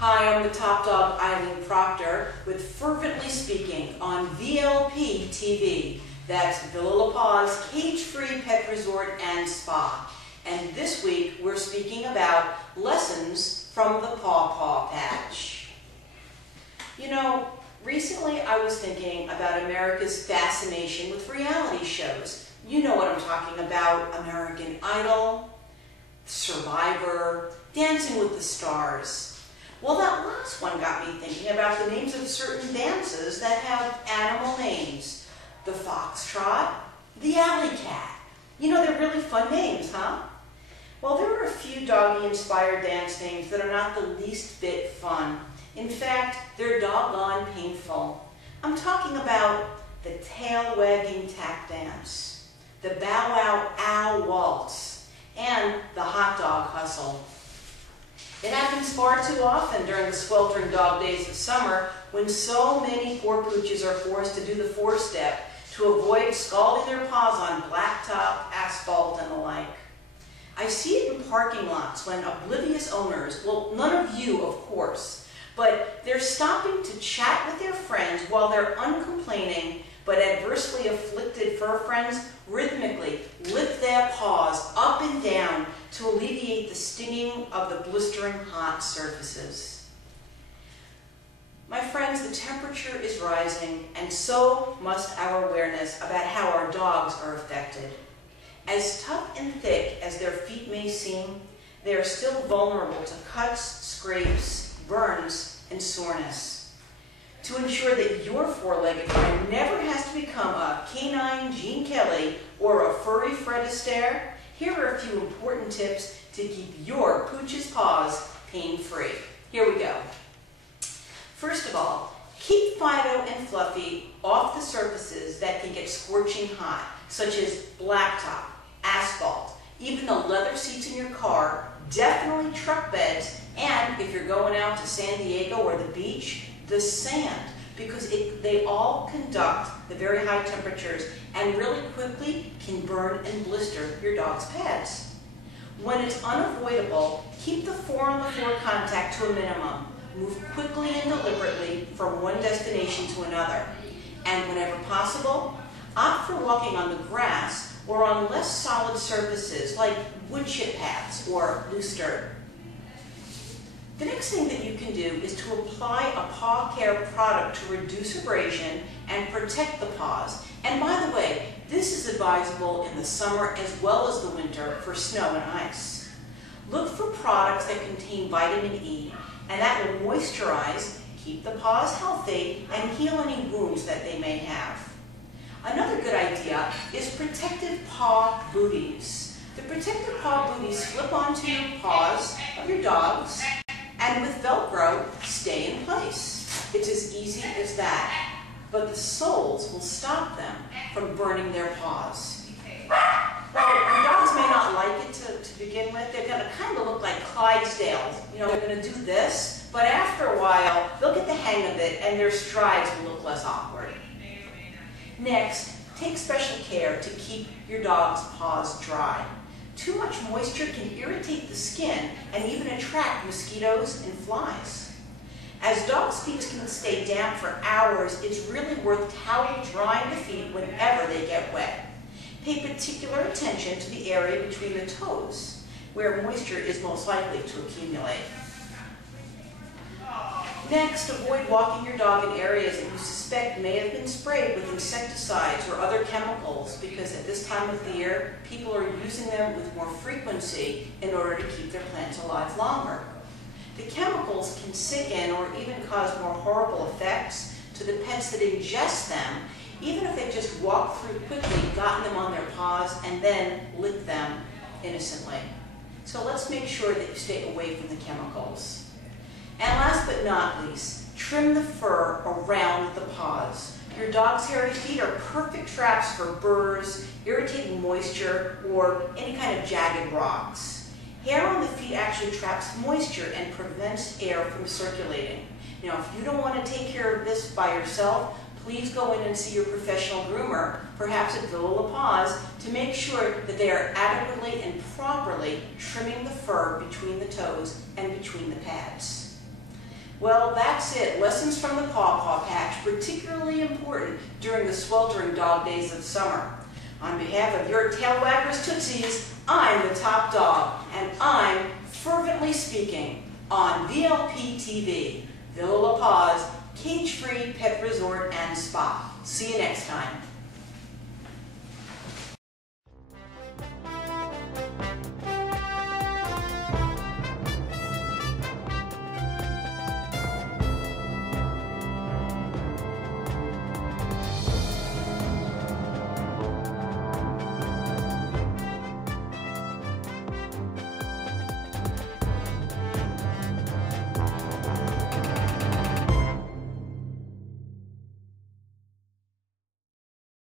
Hi, I'm the top dog Eileen Proctor with Fervently Speaking on VLP TV. That's Villa PAWS Cage-Free Pet Resort and Spa. And this week we're speaking about lessons from the Paw Paw Patch. You know, recently I was thinking about America's fascination with reality shows. You know what I'm talking about: American Idol, Survivor, Dancing with the Stars. Well, that last one got me thinking about the names of certain dances that have animal names. The foxtrot, the alley cat. You know, they're really fun names, huh? Well, there are a few doggy-inspired dance names that are not the least bit fun. In fact, they're doggone painful. I'm talking about the tail-wagging tap dance, the bow-wow-ow waltz, and the hot dog hustle. It happens far too often during the sweltering dog days of summer when so many poor pooches are forced to do the four-step to avoid scalding their paws on blacktop, asphalt, and the like. I see it in parking lots when oblivious owners, well, none of you, of course, but they're stopping to chat with their friends while their uncomplaining but adversely afflicted fur friends rhythmically lift their paws up and down to alleviate the stinging of the blistering hot surfaces. My friends, the temperature is rising, and so must our awareness about how our dogs are affected. As tough and thick as their feet may seem, they are still vulnerable to cuts, scrapes, burns, and soreness. To ensure that your four-legged friend never has to become a canine Gene Kelly or a furry Fred Astaire, here are a few important tips to keep your pooch's paws pain-free. Here we go. First of all, keep Fido and Fluffy off the surfaces that can get scorching hot, such as blacktop, asphalt, even the leather seats in your car, definitely truck beds, and if you're going out to San Diego or the beach, the sand, because they all conduct the very high temperatures and really quickly can burn and blister your dog's pads. When it's unavoidable, keep the four-on-the-floor contact to a minimum. Move quickly and deliberately from one destination to another. And whenever possible, opt for walking on the grass or on less solid surfaces like wood chip paths or loose dirt. The next thing that you can do is to apply a paw care product to reduce abrasion and protect the paws. And by the way, this is advisable in the summer as well as the winter for snow and ice. Look for products that contain vitamin E, and that will moisturize, keep the paws healthy, and heal any wounds that they may have. Another good idea is protective paw booties. The protective paw booties slip onto your paws of your dogs, and with Velcro, stay in place. It's as easy as that. But the soles will stop them from burning their paws. Well, your dogs may not like it to begin with. They're going to kind of look like Clydesdales. You know, they're going to do this, but after a while, they'll get the hang of it, and their strides will look less awkward. Next, take special care to keep your dog's paws dry. Too much moisture can irritate the skin and even attract mosquitoes and flies. As dogs' feet can stay damp for hours, it's really worth towel drying the feet whenever they get wet. Pay particular attention to the area between the toes, where moisture is most likely to accumulate. Next, avoid walking your dog in areas that you suspect may have been sprayed with insecticides or other chemicals, because at this time of the year, people are using them with more frequency in order to keep their plants alive longer. The chemicals can sink in or even cause more horrible effects to the pets that ingest them, even if they've just walked through quickly, gotten them on their paws, and then licked them innocently. So let's make sure that you stay away from the chemicals. And last but not least, trim the fur around the paws. Your dog's hairy feet are perfect traps for burrs, irritating moisture, or any kind of jagged rocks. Hair on the feet actually traps moisture and prevents air from circulating. Now, if you don't want to take care of this by yourself, please go in and see your professional groomer, perhaps at Villa PAWS, to make sure that they are adequately and properly trimming the fur between the toes and between the pads. Well, that's it. Lessons from the Paw Paw Patch, particularly important during the sweltering dog days of summer. On behalf of your tail waggers Tootsies, I'm the top dog, and I'm fervently speaking on VLP TV, Villa La Paz, Cage-Free Pet Resort and Spa. See you next time.